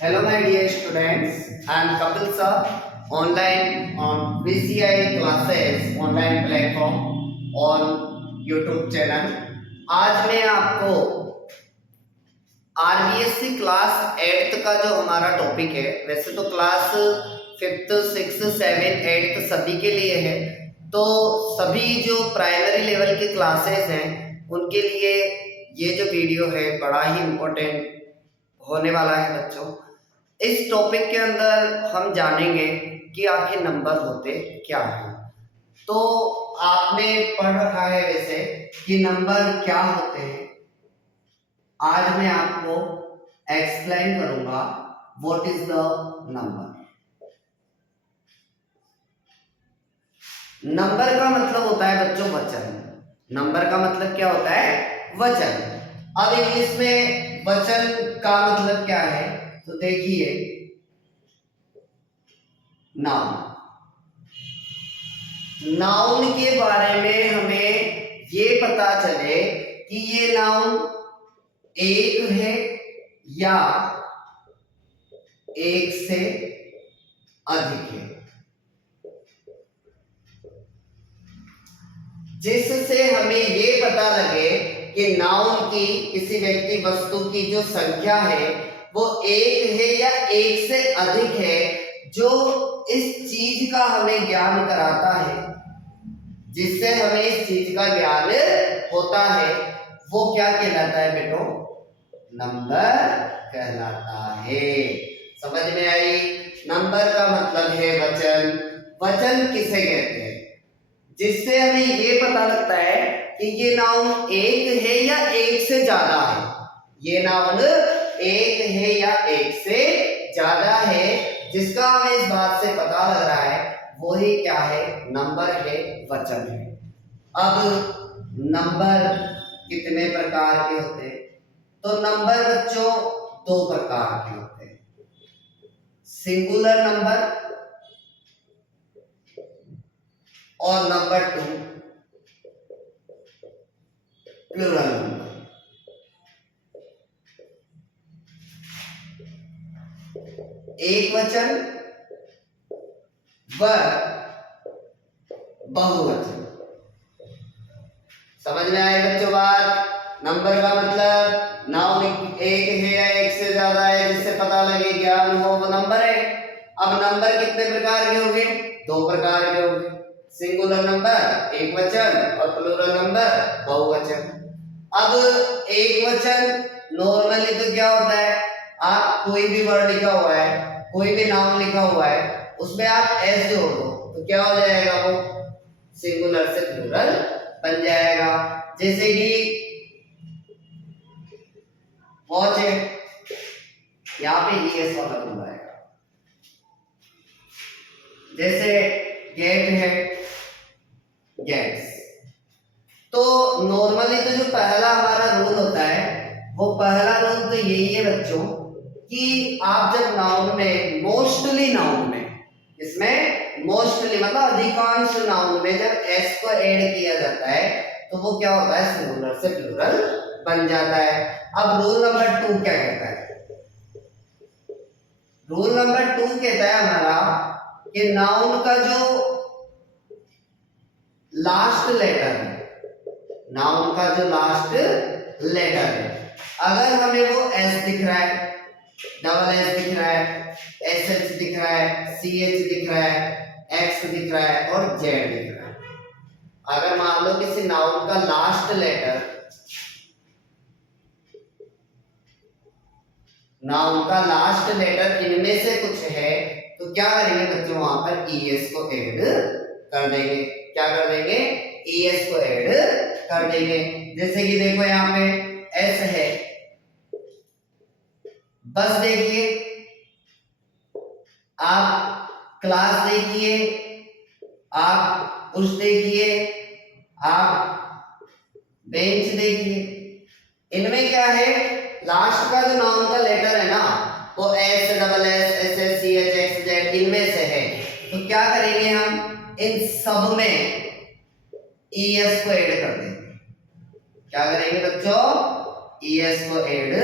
Hello, my dear students. I am Kapil sir, online on VCI classes online platform on YouTube channel. आज मैं आपको RBSC class 8th का जो हमारा topic है, वैसे तो class 5th, 6th, 7th, 8th सभी के लिए है। तो सभी जो प्राइमरी लेवल की क्लासेस हैं उनके लिए ये जो वीडियो है बड़ा ही इम्पोर्टेंट होने वाला है बच्चों। इस टॉपिक के अंदर हम जानेंगे कि आखिर नंबर होते क्या हैं। तो आपने पढ़ रखा है वैसे कि नंबर क्या होते हैं। आज मैं आपको एक्सप्लेन करूंगा what is the number. Number का मतलब होता है बच्चों वचन। नंबर का मतलब क्या होता है? वचन। अब इंग्लिश में वचन का मतलब क्या है तो देखिए, नाउन। नाउन के बारे में हमें ये पता चले कि ये नाउन एक है या एक से अधिक है, जिससे हमें ये पता लगे कि नाउन की, किसी व्यक्ति वस्तु की जो संख्या है वो एक है या एक से अधिक है। जो इस चीज का हमें ज्ञान कराता है, जिससे हमें इस चीज का ज्ञान होता है, वो क्या कहलाता है बेटो? नंबर कहलाता है। समझ में आई? नंबर का मतलब है वचन। वचन किसे कहते हैं? जिससे हमें ये पता लगता है कि ये नाउन एक है या एक से ज्यादा है। ये नाउन एक है या एक से ज्यादा है, जिसका हमें इस बात से पता लग रहा है वो ही क्या है? नंबर है, वचन है। अब नंबर कितने प्रकार के होते हैं? तो नंबर बच्चों दो प्रकार के होते हैं, सिंगुलर नंबर और नंबर टू प्लूरल नंबर। एक वचन व बहुवचन। समझ में आए बच्चों बात? नंबर का मतलब नाउन एक है या एक से ज्यादा है, जिससे पता लगे, ज्ञान हो, वो नंबर है। अब नंबर कितने प्रकार के होंगे? दो प्रकार के होंगे, सिंगुलर नंबर एक वचन और प्लूरल नंबर बहुवचन। अब एक वचन नॉर्मली तो क्या होता है, आप कोई भी वर्ड लिखा हुआ है, कोई भी नाउन लिखा हुआ है, उसमें आप एस जोड़ दो तो क्या हो जाएगा? वो सिंगुलर से प्लूरल बन जाएगा। जैसे कि वॉच है, यहाँ पे ईएस वाला बन जाएगा। जैसे गेट है, गेट्स। तो नॉर्मली तो जो पहला हमारा रूल होता है, वो पहला रूल तो यही है बच्चों कि आप जब नाउन में, मोस्टली नाउन में, इसमें मोस्टली मतलब अधिकांश नाउन में जब एस को ऐड किया जाता है तो वो क्या होता है? सिंगुलर से प्लूरल बन जाता है। अब रूल नंबर टू क्या कहता है? रूल नंबर टू कहता है हमारा कि नाउन का जो लास्ट लेटर है, नाउन का जो लास्ट लेटर है, अगर हमें वो एस दिख रहा है, डबल एस दिख रहा है, एस एच दिख रहा है, सी एच दिख रहा है, एक्स दिख रहा है और जेड दिख रहा है, अगर मान लो किसी नाउन का लास्ट लेटर, नाउन का लास्ट लेटर इनमें से कुछ है, तो क्या करेंगे बच्चों? वहां पर ईएस को ऐड कर देंगे। क्या कर देंगे? ईएस को ऐड कर देंगे। जैसे कि देखो यहाँ पे एस है, बस देखिए, आप क्लास देखिए, आप उस देखिए, आप बेंच देखिए, इनमें क्या है? लास्ट का जो नाउन का लेटर है ना, वो S, double S, S S, C H, X Z इनमें से है। तो क्या करेंगे? हम इन सब में ईएस को ऐड कर देंगे। क्या करेंगे बच्चों? ईएस को ऐड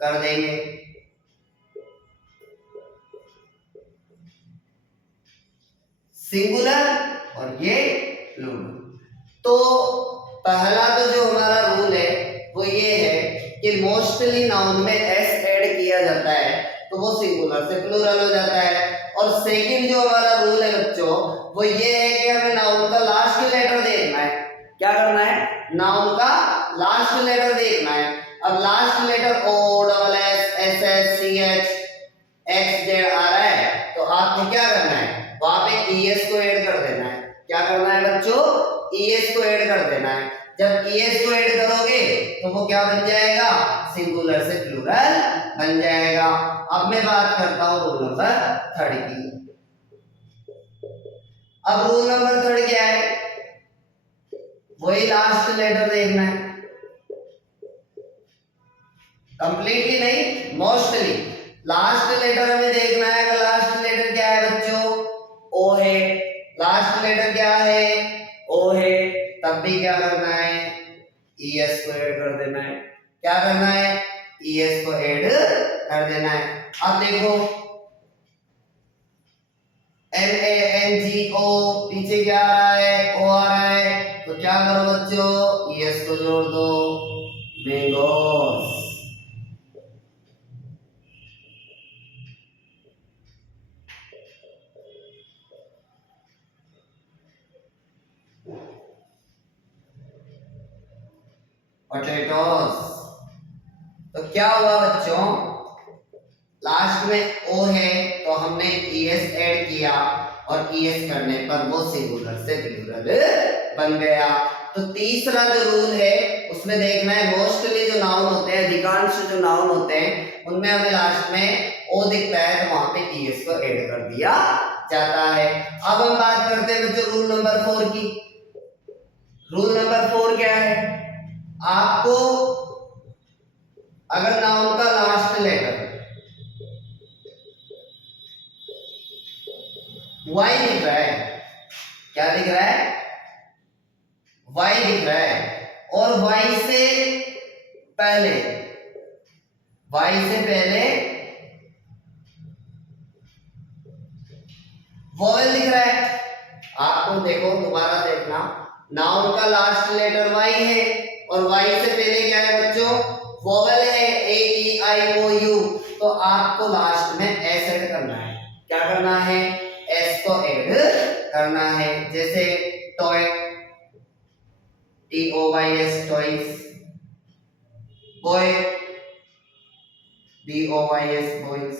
कर देंगे। सिंगुलर और ये प्लूरल। तो पहला तो जो हमारा रूल है वो ये है कि मोस्टली नाउन में एस ऐड किया जाता है तो वो सिंगुलर से प्लूरल हो जाता है। और सेकंड जो हमारा रूल है बच्चों वो ये है कि हमें नाउन का लास्ट लेटर देखना है। क्या करना है? नाउन का लास्ट लेटर देखना है। अब last letter O double S S S C H X Z आ रहा है तो आपको क्या करना है? वहां पे ईएस को ऐड कर देना है। क्या करना है बच्चों? ईएस को ऐड कर देना है। जब ईएस को ऐड करोगे तो वो क्या बन जाएगा? सिंगुलर से प्लूरल बन जाएगा। अब मैं बात करता हूं रूल नंबर 3 की। अब रूल नंबर 3 क्या है? वही लास्ट लेटर देखना है, कंप्लीटली नहीं, मोस्टली लास्ट लेटर हमें देखना है। अगर लास्ट लेटर क्या है बच्चों? ओ है। लास्ट लेटर क्या है? ओ है। तब भी क्या करना है? ईएस को ऐड कर देना है। क्या करना है? ईएस को ऐड कर देना है। अब देखो एम ए एन जी ओ पीछे क्या आ रहा है? ओ आ रहा है। तो क्या करो बच्चों? ईएस को जोड़ दो, मैंगोस। पोटैटोस। तो क्या हुआ बच्चों? लास्ट में ओ है तो हमने ईएस ऐड किया और ईएस करने पर वो सिंगुलर से प्लूरल बन गया। तो तीसरा जो रूल है उसमें देखना है मोस्टली जो नाउन होते हैं, अधिकांश जो नाउन होते हैं उनमें हमें लास्ट में ओ दिखता है तो वहां पे ईएस को ऐड कर दिया जाता है। अब हम बात करते हैं बच्चों रूल नंबर 4 की। रूल नंबर 4 क्या है? आपको अगर नाउन का लास्ट लेटर वाई दिख रहा है, क्या दिख रहा है? वाई दिख रहा है और वाई से पहले वोवेल दिख रहा है। आपको देखो दोबारा देखना, नाउन का लास्ट लेटर वाई है और वाई से पहले क्या है बच्चों? वोवेल है, ए ई आई ओ यू। तो आपको लास्ट में एस ऐड करना है। क्या करना है? एस को ऐड करना है। जैसे toy, T O Y S, toys. Boy, B O Y S, boys.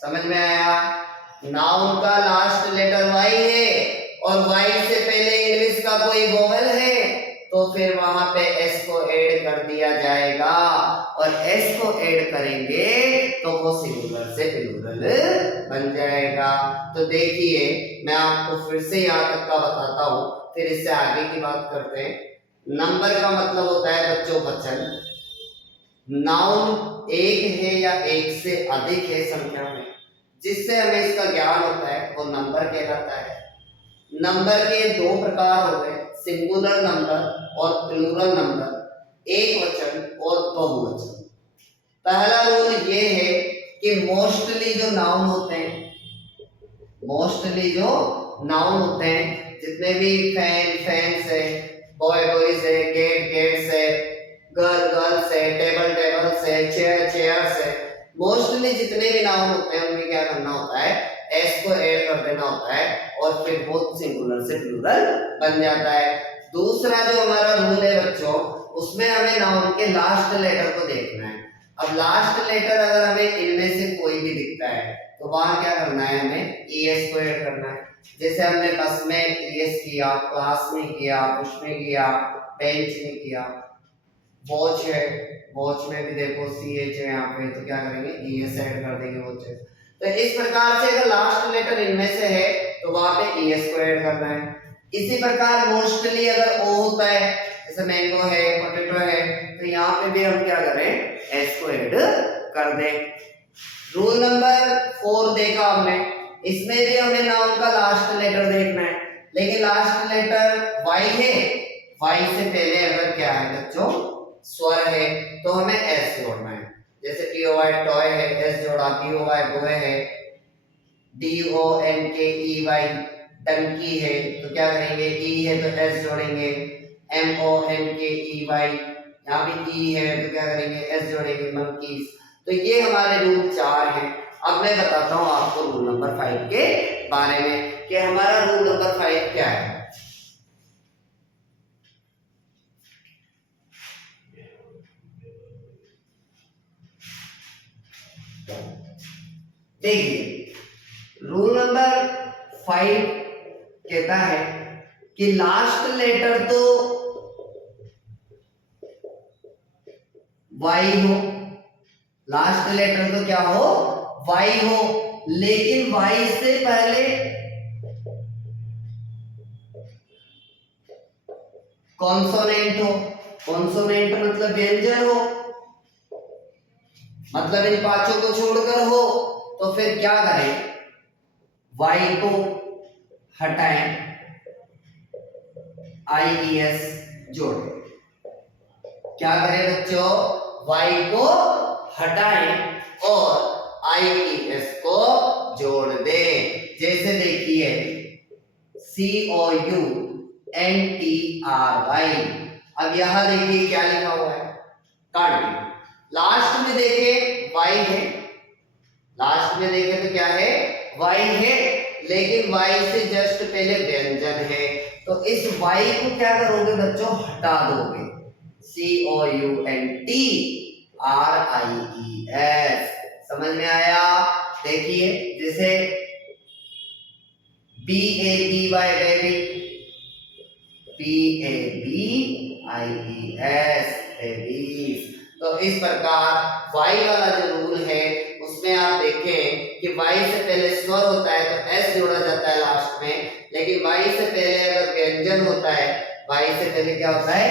समझ में आया? नाउन का लास्ट लेटर वाई है और वाई से पहले इंग्लिश का कोई वोवेल है तो फिर वहां पे एस को ऐड कर दिया जाएगा और एस को ऐड करेंगे तो वो सिंगुलर से प्लूरल बन जाएगा। तो देखिए मैं आपको फिर से यहाँ तक का बताता हूँ, फिर इससे आगे की बात करते हैं। नंबर का मतलब होता है बच्चों वचन। नाउन एक है या एक से अधिक है संख्या में, जिससे हमें इसका ज्ञान होता है वो नंबर कहलाता है। नंबर के दो प्रकार हो गए, सिंगुलर नंबर और प्लूरल नंबर, एक वचन और बहुवचन। पहला रूल ये है कि मोस्टली जो नाउन होते हैं, जितने भी फैन फैंस है, बॉय बॉयज है, गेट गेट्स है, गर्ल गर्ल्स है, टेबल टेबल्स है, चेयर चेयर्स है, मोस्टली जितने भी नाउन होते हैं उनमें क्या करना होता है? एस को ऐड कर देना होता है और फिर वो सिंगुलर से प्लूरल बन जाता है। दूसरा जो हमारा रूल है बच्चों, उसमें हमें नाउन के लास्ट लेटर को देखना है। अब लास्ट लेटर अगर हमें इनमें से कोई भी दिखता है तो वहां क्या करना है? हमें ईएस को ऐड करना है। जैसे हमने बस में ईएस किया, क्लास में किया, पुश में किया, बेंच में किया। वॉच है, वॉच में भी देखो सीएच है यहाँ पे, तो क्या करेंगे? ईएस ऐड कर देंगे वॉच। तो इस प्रकार से अगर लास्ट लेटर इनमें से है तो वहां पे ईएस को ऐड करना है। इसी प्रकार मोस्टली अगर ओ होता है, जैसे मैंगो है, पोटैटो है, तो यहाँ पे भी हम क्या करें? एस को ऐड कर दें। रूल नंबर 4 देखा हमने, इसमें भी हमें नाउन का लास्ट लेटर देखना है, लेकिन लास्ट लेटर वाई है, वाई से पहले अगर क्या है बच्चों? स्वर है तो हमें एस जोड़ना है। जैसे टी ओ वाई टॉय है, एस जोड़ा, बी ओ वाई बॉय है, डी ओ एन के ई वाई टंकी है तो क्या करेंगे, ई है तो एस जोड़ेंगे, MONKEY, यहाँ भी ई है तो क्या करेंगे, एस जोड़ेंगे, मंकीज। तो ये हमारे रूल 4 हैं। अब मैं बताता हूँ आपको रूल नंबर 5 के बारे में कि हमारा रूल नंबर 5 क्या है। देखिए रूल नंबर 5 कहता है कि लास्ट लेटर तो वाई हो, लास्ट लेटर तो क्या हो, वाई हो, लेकिन वाई से पहले कॉन्सोनेंट हो। कॉन्सोनेंट मतलब व्यंजन हो, मतलब इन पांचों को छोड़कर हो। तो फिर क्या करें, वाई को हटाएं, IES जोड़ें। क्या करें बच्चों, वाई को हटाएं और IES को जोड़ दें। जैसे देखिए COUNTRY, अब यहां देखिए क्या लिखा हुआ है, कंट। लास्ट में देखे वाई है, लास्ट में देखे तो क्या है, वाई है, लेकिन वाई से जस्ट पहले व्यंजन है। तो इस वाई को क्या करोगे बच्चों, हटा दोगे। COUNTRIES, समझ में आया। देखिए जैसे BABY बेबी, BABIES बेबीज। तो इस प्रकार वाई वाला जो रूल है उसमें आप देखें कि वाई से पहले स्वर होता है तो एस जोड़ा जाता है लास्ट में, लेकिन वाई से पहले अगर व्यंजन होता है, वाई से पहले क्या होता है,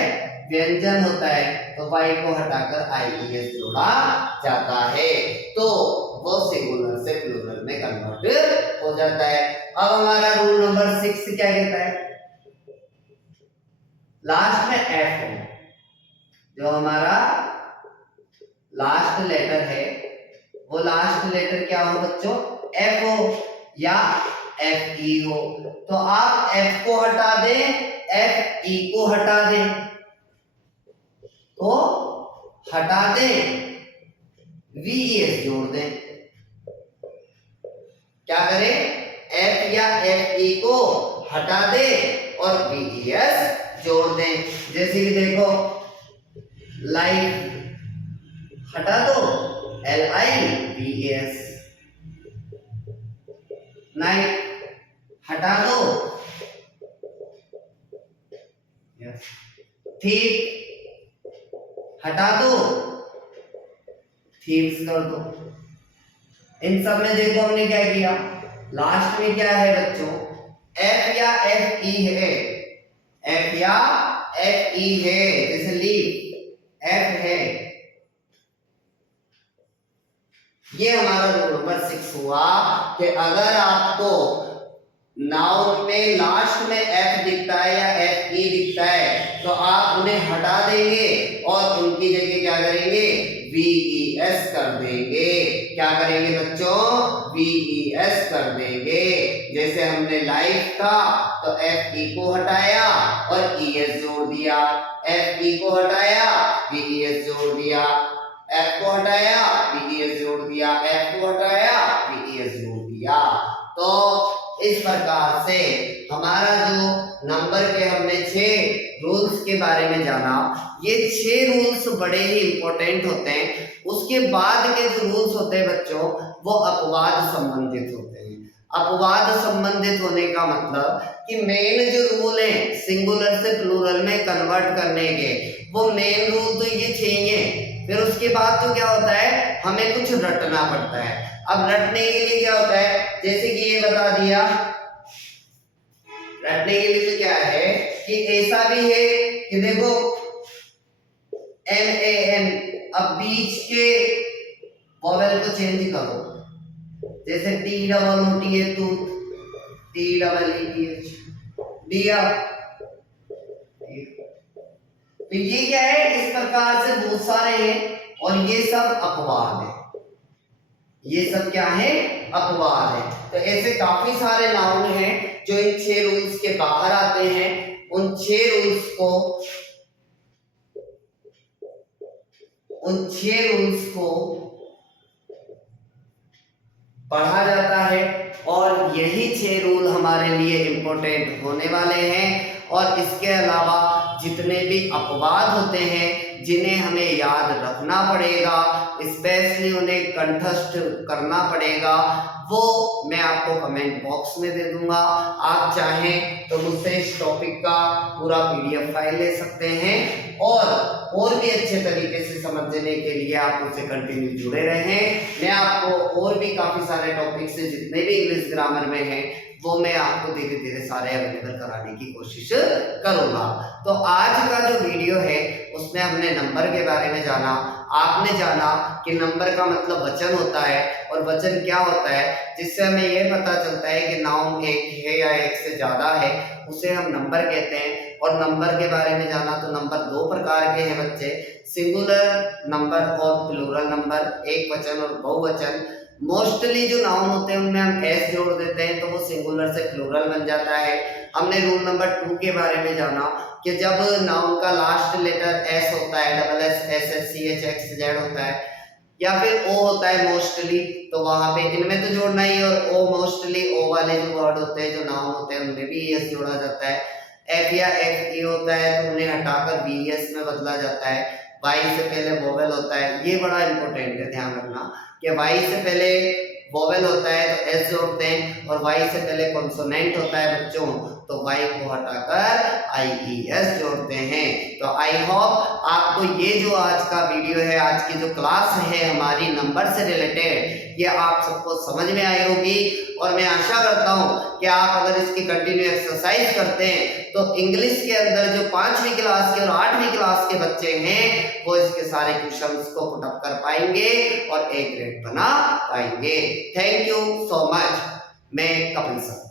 व्यंजन होता है, तो वाई को हटाकर IES जोड़ा जाता है, तो वो सिंगुलर से प्लूरल में कन्वर्ट हो जाता है। अब हमारा रूल नंबर 6 क्या कहता है, लास्ट में एफ हो, जो हमारा लास्ट लेटर है वो लास्ट लेटर क्या हो बच्चों, एफ हो या FE हो। तो आप एफ को हटा दें, FE को हटा दें, तो हटा दें, VES जोड़ दें। क्या करें, F या FE को हटा दें और VES जोड़ दें। जैसे कि देखो लाइफ हटा दो, LIVES, नाइट हटा दो, थीप हटा दो, थीप्स कर दो। इन सब में देखो हमने क्या किया, लास्ट में क्या है बच्चों, F या FE है, F या FE है, जैसे लीव F है। ये हमारा रूल नंबर 6 हुआ कि अगर आपको नाउन में लास्ट में F दिखता है या FE दिखता है तो आप उन्हें हटा देंगे और उनकी जगह क्या करेंगे, VES कर देंगे। क्या करेंगे बच्चों, VES कर देंगे। जैसे हमने लाइफ था तो FE को हटाया और ES जोड़ दिया, FE को हटाया, VES जोड़ दिया, F को हटाया, VES जोड़ दिया, F को हटाया, VES जोड़ दिया। तो इस प्रकार से हमारा जो नंबर के हमने 6 रूल्स के बारे में जाना, ये 6 रूल्स बड़े ही इंपॉर्टेंट होते हैं। उसके बाद के जो रूल्स होते हैं बच्चों वो अपवाद संबंधित होते हैं। अपवाद संबंधित होने का मतलब कि मेन जो रूल है सिंगुलर से प्लूरल में कन्वर्ट करने के, वो मेन रूल तो ये चाहिए। फिर उसके बाद तो क्या होता है, हमें कुछ रटना पड़ता है। अब रटने के लिए क्या होता है, जैसे कि ये बता दिया, रटने के लिए तो क्या है कि ऐसा भी है कि देखो MAN, अब बीच के वॉवेल को चेंज करो, जैसे TOOT है टूथ, TEETH दिया। तो ये क्या है, इस प्रकार से बहुत सारे हैं और ये सब अपवाद है। ये सब क्या है, अपवाद है। तो ऐसे काफी सारे नाउन हैं जो इन 6 रूल्स के बाहर आते हैं। उन 6 रूल्स को पढ़ा जाता है और यही 6 रूल हमारे लिए इम्पोर्टेंट होने वाले हैं। और इसके अलावा जितने भी अपवाद होते हैं जिन्हें हमें याद रखना पड़ेगा, स्पेशली उन्हें कंठस्थ करना पड़ेगा, वो मैं आपको कमेंट बॉक्स में दे दूंगा। आप चाहें तो मुझसे इस टॉपिक का पूरा PDF फाइल ले सकते हैं और भी अच्छे तरीके से समझने के लिए आप मुझसे कंटिन्यू जुड़े रहें। मैं आपको और भी काफी सारे टॉपिक से जितने भी इंग्लिश ग्रामर में हैं वो मैं आपको धीरे धीरे सारे अवेलेबल कराने की कोशिश करूंगा। तो आज का जो वीडियो है उसमें हमने नंबर के बारे में जाना। आपने जाना कि नंबर का मतलब वचन होता है और वचन क्या होता है, जिससे हमें यह पता चलता है कि नाउन एक है या एक से ज्यादा है, उसे हम नंबर कहते हैं। और नंबर के बारे में जाना तो नंबर 2 प्रकार के हैं बच्चे, सिंगुलर नंबर और प्लूरल नंबर, एक वचन और बहुवचन। मोस्टली जो नाउन होते हैं उनमें हम एस जोड़ देते हैं तो वो सिंगुलर से प्लूरल बन जाता है। हमने रूल नंबर 2 के बारे में जाना कि जब नाउन का लास्ट लेटर एस होता है, double S, S S C H X Z होता है, या फिर ओ होता है मोस्टली, तो वहां पे इनमें तो जोड़ना ही, और ओ मोस्टली ओ वाले जो वर्ड होते हैं, जो नाउन होते हैं, उनमें भी एस जोड़ा जाता है। एफ या एफ ई होता है तो उन्हें हटाकर बी एस में बदला जाता है। वाई से पहले वोवेल होता है, ये बड़ा इंपॉर्टेंट है, ध्यान रखना कि वाई से पहले वोवेल होता है तो एस जोड़ते हैं, और वाई से पहले कॉन्सोनेंट होता है बच्चों तो वाई को हटाकर आई ई एस जोड़ते हैं। तो आई होप आपको ये जो आज का वीडियो है, आज की जो क्लास है हमारी नंबर से रिलेटेड, ये आप सबको समझ में आई होगी। और मैं आशा करता हूँ कि आप अगर इसकी कंटिन्यू एक्सरसाइज करते हैं तो इंग्लिश के अंदर जो 5वीं क्लास के और 8वीं क्लास के बच्चे हैं वो इसके सारे क्वेश्चंस को पुट अप कर पाएंगे और A ग्रेड बना पाएंगे। Thank you so much. मैं कपिल सर।